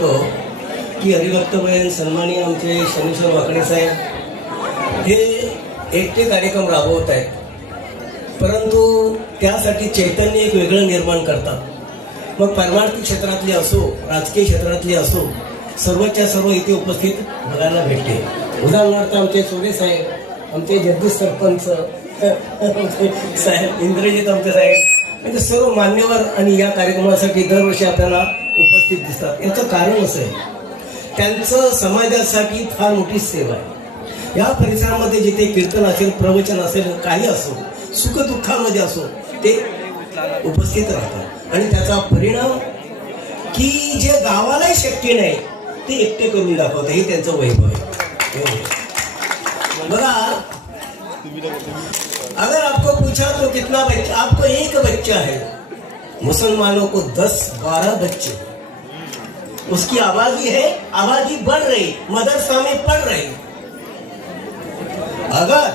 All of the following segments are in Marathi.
करतो की हरिभक्तबळेन सन्माननीय आमचे शनीश्वर वाकडे साहेब हे एकटे कार्यक्रम राबवत आहेत, परंतु त्यासाठी चैतन्य एक वेगळं निर्माण करतात. मग परमार्थी क्षेत्रातली असो, राजकीय क्षेत्रातली असो, सर्वच्या सर्व इथे उपस्थित बघायला भेटते. उदाहरणार्थ आमचे सोरे साहेब, आमचे जगदीश सरपंच साहेब, इंद्रजित आमचे साहेब, म्हणजे सर्व मान्यवर आणि या कार्यक्रमासाठी दरवर्षी आपल्याला उपस्थित दिसतात. याचं कारण असं आहे, त्यांचं समाजासाठी फार मोठी सेवा आहे. या परिसरामध्ये जिथे कीर्तन असेल, प्रवचन असेल, काही असो, सुखदुःखामध्ये असो, ते उपस्थित राहतात. आणि त्याचा परिणाम की जे गावालाही शक्य नाही ते एकटे करून दाखवते, हे त्यांचं वैभव आहे. बघा, अगर आपको पूछा तो कितना बच्चा, आपको एक बच्चा है, मुसलमानों को 10-12 बच्चे, उसकी आबादी है, आबादी बढ़ रही, मदरसा में पढ़ रही. अगर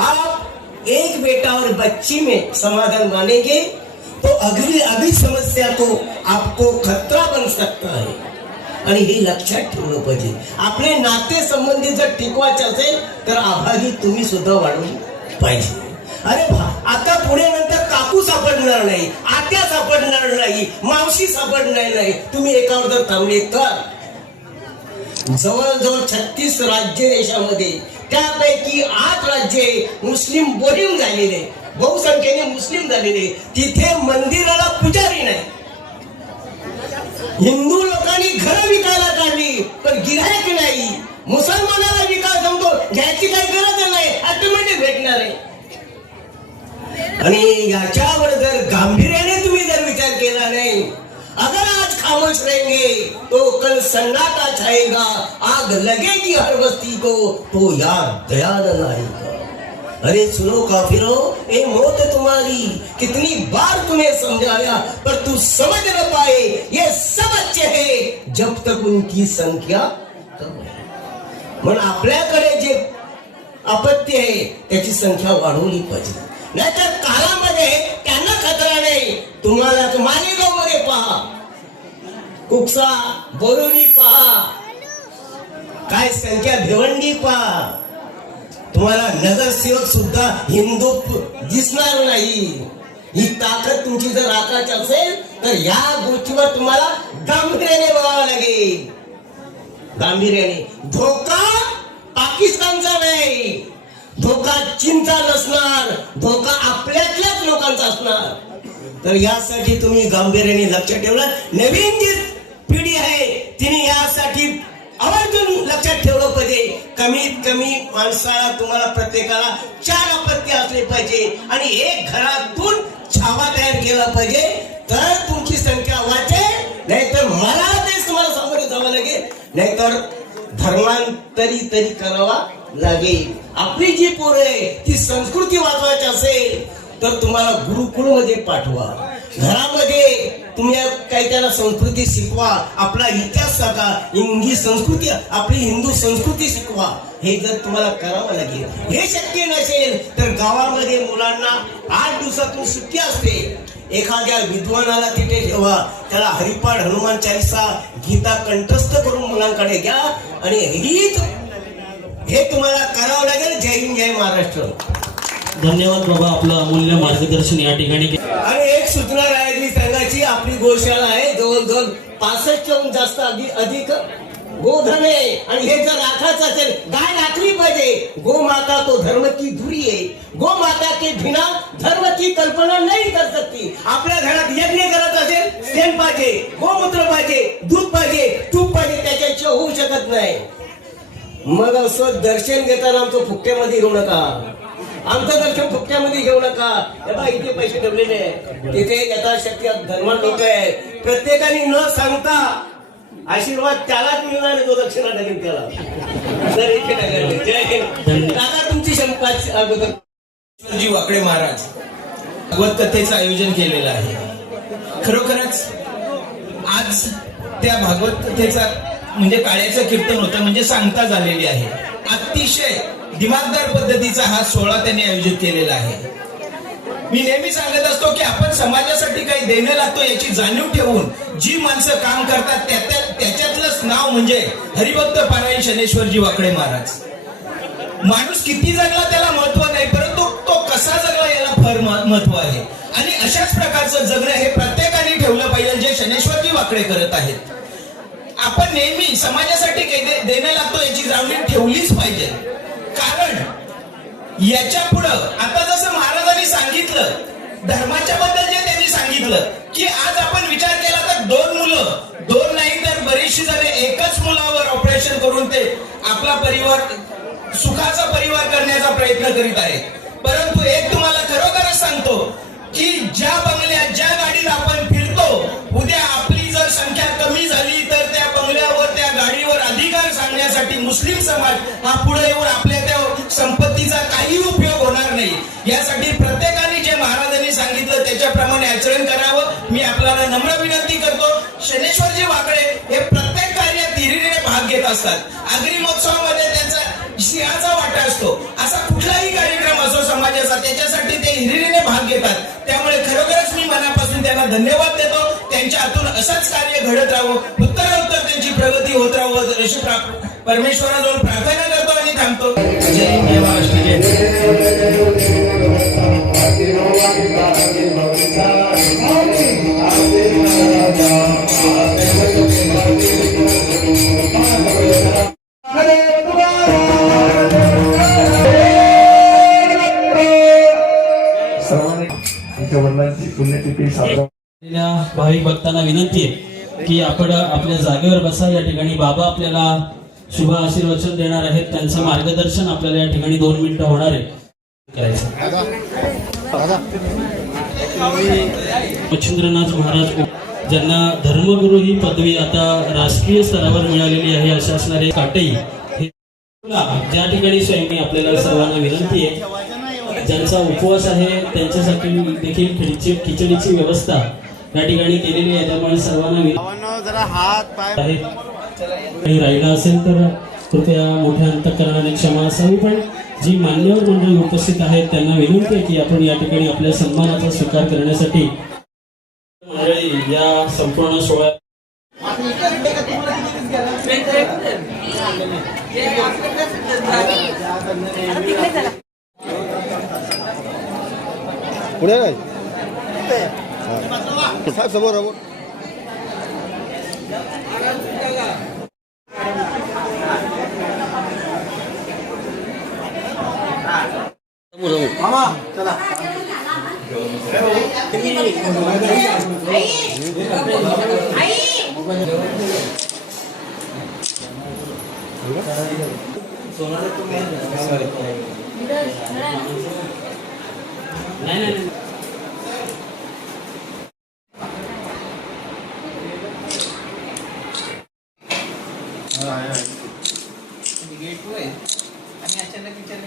आप एक बेटा और बच्ची में समाधान मानेंगे तो अगली समस्या को आपको खतरा बन सकता है. आणि हे लक्षात ठेवलं पाहिजे. आपले नाते संबंधी जर टिकवायचे असेल तर आभागी तुम्ही सुद्धा वाढवली पाहिजे. अरे आता पुढे नंतर काकू सापडणार नाही, आत्या सापडणार नाही, मावशी सापडणार नाही. तुम्ही एकावर जर थांबले तर जवळजवळ 36 राज्य देशामध्ये, त्यापैकी 8 राज्ये मुस्लिम बोलिंग झालेले, बहुसंख्येने मुस्लिम झालेले, तिथे मंदिराला पुजारी नाही. हिंदू लोकांनी घर विकायला काढली पण गिऱ्हाईक नाही. मुसलमानाला विकायला जमतो, घ्यायची काही गरज नाही, ऑटोमॅटिक भेटणार आहे. आणि याच्यावर जर गांभीर्याने तुम्ही जर विचार केला नाही, अगर आज खामोश रहेंगे तो कल सन्नाटा छाएगा, आग लगेगी हर बस्ती को तो याद दयाल आएगा. अरे सुनो काफिरों, ये मौत तुम्हारी कितनी बार तुम्हें समझाया पर तू समझ न पाए. ये सब अच्छे हैं जब तक उनकी संख्या कम है. म्हणून आपल्याकडे जे अपत्य आहे त्याची संख्या वाढवली पाहिजे, नाहीतर काळामध्ये त्यांना खतरा नाही. तुम्हाला मालेगाव मध्ये पहा, कुकसा, बोरुली पहा, काय संख्या, भिवंडी पहा, तुम्हाला नगरसेवक सुद्धा हिंदू दिसणार नाही. ही ताकद तुमची जर राखायची असेल तर या गोष्टीवर तुम्हाला गांभीर्याने बघावं लागेल. गांभीर्याने. धोका पाकिस्तानचा नाही, धोका चीनचा नसणार, धोका आपल्यातल्याच लोकांचा असणार. तर यासाठी तुम्ही गांभीर्याने लक्षात ठेवलं. नवीन जी पिढी आहे तिने यासाठी आवर्जून लक्षात ठेवलं पाहिजे. कमीत कमी माणसाला, तुम्हाला प्रत्येकाला 4 अपत्य असले पाहिजे आणि एक घरातून छावा तयार केला पाहिजे, तर तुमची संख्या वाचेल. नाहीतर मला तेच तुम्हाला सामोरे जावं लागेल, नाहीतर धर्मांतरी तरी करावा लागेल. आपली जी पोरं आहे ती संस्कृती वाचवायची असेल तर तुम्हाला गुरुकुळ मध्ये पाठवा. घरामध्ये तुम्ही काही त्याला संस्कृती शिकवा, आपला इतिहास सांगा, हिंदी संस्कृती, आपली हिंदू संस्कृती शिकवा. हे जर तुम्हाला करावं लागेल. हे शक्य नसेल तर गावामध्ये मुलांना 8 दिवसातून सुट्टी असते, एखाद्या विद्वानाला तिथे ठेवा, त्याला हरिपाठ, हनुमान चालीसा, गीता कंठस्थ करून मुलांकडे घ्या आणि हे तुम्हाला करावं लागेल. जय हिंद, जय महाराष्ट्र. धन्यवाद बाबा, आपलं अमूल्य मार्गदर्शन या ठिकाणी. आणि एक सूचना राहिली सांगायची, आपली गोशाळा आहे, जवळजवळ 65 जास्त अधिक गोधन आहे. आणि हे जर राखायचं असेल, गाय राखली पाहिजे. गो माता तो धर्म की धुरी आहे. गो माता के बिना धर्म की कल्पना नाही कर सकती. आपल्या घरात यज्ञ करत असेल, शेण पाहिजे, गोमूत्र पाहिजे, दूध पाहिजे, तूप पाहिजे, त्याच्याशिवाय होऊ शकत नाही. मग असं दर्शन घेताना आमचं फुकट्यामध्ये घेऊ नका, आमचं दर्शन फुकट्यामध्ये घेऊ नका. इथे पैसे ठेवलेले आहे, तिथे यथाशक्ती धर्मान लोक आहे. प्रत्येकाने न सांगता आशीर्वाद त्यालाच मिळणार, जो दक्षिणा टाकेल त्याला. जर इथे टाकायचे दादा तुमची शंकाच अगोदर. जी वाकडे महाराज भागवत कथेचं आयोजन केलेलं आहे. खरोखरच आज त्या भागवत कथेचा म्हणजे काळ्याचं कीर्तन होतं, म्हणजे सांगता झालेली आहे. अतिशय दिमागदार पद्धतीचा हा सोहळा त्यांनी आयोजित केलेला आहे. मी नेहमी सांगत असतो की आपण समाजासाठी काही देणं लागतो याची जाणीव ठेवून जी माणसं काम करतात म्हणजे हरिभक्त पारायण शनेश्वरजी वाकडे महाराज. माणूस किती जगला त्याला महत्व नाही, परंतु तो कसा जगला याला फार महत्व आहे. आणि अशाच प्रकारचं जगणं हे प्रत्येकाने ठेवलं पाहिजे जे शनेश्वरजी वाकडे करत आहेत. आपण नेहमी समाजासाठी देणं लागतो याची जाणीव ठेवलीच पाहिजे. कारण याच्या पुढं आता जसं महाराजांनी सांगितलं, धर्माच्या बद्दल जे त्यांनी सांगितलं की आज आपण विचार केला तर 2 मुलं, 2 नाही तर बरीचशी जण एकच मुलावर ऑपरेशन करून ते आपला परिवार, सुखाचा परिवार करण्याचा प्रयत्न करीत आहेत. परंतु एक तुम्हाला खरोखरच सांगतो की ज्या बंगल्यात, ज्या गाडीत आपण फिरतो, उद्या आपली जर संख्या कमी झाली तर त्या बंगल्यावर, त्या गाडीवर अधिकार सांगण्यासाठी मुस्लिम समाज हा पुढे येऊन आपल्या त्या संपत्तीचा काही उपयोग होणार नाही. यासाठी प्रत्येकाने जे महाराजांनी सांगितलं त्याच्याप्रमाणे आचरण करावं. मी आपल्याला नम्र विनंती करतो. शनेश्वरजी वाकडे हे प्रत्येक कार्यात हिरिरीने भाग घेत असतात. आगरी महोत्सवामध्ये त्यांचा सिंहाचा वाटा असतो. असा कुठलाही कार्यक्रम असो समाजाचा, त्याच्यासाठी ते हिरिरीने भाग घेतात. त्यामुळे खरोखरच मी मनापासून त्यांना धन्यवाद देतो. त्यांच्या हातून असंच कार्य घडत राहावं, उत्तरोत्तर त्यांची प्रगती होत राहावं अशी परमेश्वराजवळ प्रार्थना करतो आणि थांबतो. जय जय महाराष्ट्र. भाविक भक्तांना विनंती आहे की आपण आपल्या जागेवर बसा. या ठिकाणी बाबा आपल्याला शुभ आशीर्वचन देणार आहेत. त्यांचं मार्गदर्शन आपल्याला या ठिकाणी 2 मिनिटं होणार आहे करायचं. मच्छिंद्रनाथ महाराज ज्यांना धर्मगुरू ही पदवी आता राष्ट्रीय स्तरावर मिळालेली आहे असे असणारे काटई हे ज्या ठिकाणी स्वयंमी आपल्याला सर्वांना विनंती आहे, ज्यांचा उपवास आहे त्यांच्यासाठी देखील खिचडीची व्यवस्था या ठिकाणी केलेली आहे. त्यामुळे सर्वांना जरा हात पाय काही राहिला असेल तर कृपया मोठ्या अंतःकरणाने क्षमा असावी. पण जी मान्यवर मंडळी उपस्थित आहेत त्यांना विनंती आहे की आपण या ठिकाणी आपल्या सन्मानाचा स्वीकार करण्यासाठी मंडळी या संपूर्ण सोहळ्यात पुढे काय साहेब समोर मामा चला नाही आणि अचानक विचार